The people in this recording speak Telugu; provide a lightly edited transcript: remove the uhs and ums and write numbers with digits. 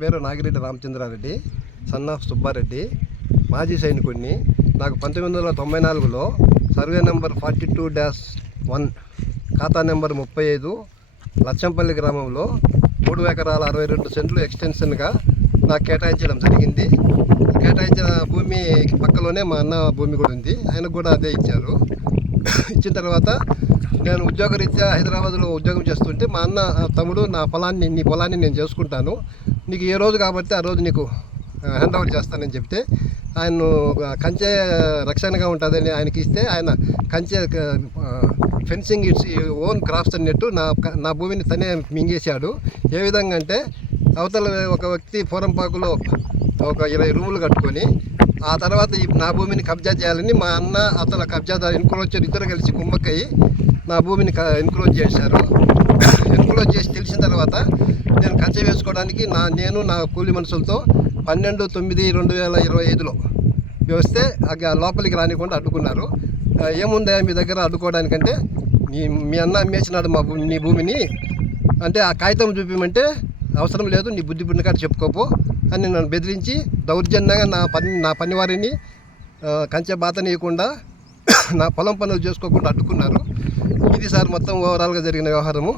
పేరు నాగిరెడ్డి రామచంద్రారెడ్డి, సన్ ఆఫ్ సుబ్బారెడ్డి, మాజీ సైనికుడిని. నాకు 1994లో సర్వే నెంబర్ 42-1 ఖాతా నెంబర్ 35 లచ్చంపల్లి గ్రామంలో 3 ఎకరాల 62 సెంట్లు ఎక్స్టెన్షన్గా నాకు కేటాయించడం జరిగింది. కేటాయించిన భూమి పక్కలోనే మా అన్న భూమి కూడా ఉంది, ఆయనకు కూడా అదే ఇచ్చారు. ఇచ్చిన తర్వాత నేను ఉద్యోగరీత్యా హైదరాబాద్లో ఉద్యోగం చేస్తుంటే మా అన్న తమ్ముడు నీ పొలాన్ని నేను చేసుకుంటాను, నీకు ఏ రోజు కాబట్టి ఆ రోజు నీకు హ్యాండ్ ఓవర్ చేస్తానని చెప్తే ఆయన కంచె రక్షణగా ఉంటుందని ఆయనకి ఇస్తే ఆయన కంచె ఫెన్సింగ్ ఇట్స్ ఓన్ క్రాఫ్ట్స్ అన్నట్టు నా భూమిని తనే మింగేశాడు. ఏ విధంగా అంటే అవతల ఒక వ్యక్తి పోరంపాకులో ఒక 20 రూములు కట్టుకొని ఆ తర్వాత నా భూమిని కబ్జా చేయాలని మా అన్న అతను కబ్జాదారు ఎన్క్రోచర్ ఇద్దరు కలిసి కుమ్మక్కయ్యి నా భూమిని ఎన్క్రోచ్ చేశారు. ఎన్క్రోచ్ చేసి తెలిసిన తర్వాత నేను కంచె వేసుకోవడానికి నేను నా కూలి మనుషులతో 12/9/2025లో వస్తే లోపలికి రానికుండా అడ్డుకున్నారు. ఏముందా మీ దగ్గర అడ్డుకోవడానికంటే మీ అన్న అమ్మేసినాడు నీ భూమిని అంటే ఆ కాగితం చూపించమంటే అవసరం లేదు, నీ బుద్ధి పుణ్యకాడ చెప్పుకోపో అని నన్ను బెదిరించి దౌర్జన్యంగా నా పనివారిని కంచె బాతనీయకుండా నా పొలం పనులు చేసుకోకుండా అడ్డుకున్నారు. ఇది సార్ మొత్తం ఓవరాల్గా జరిగిన వ్యవహారము.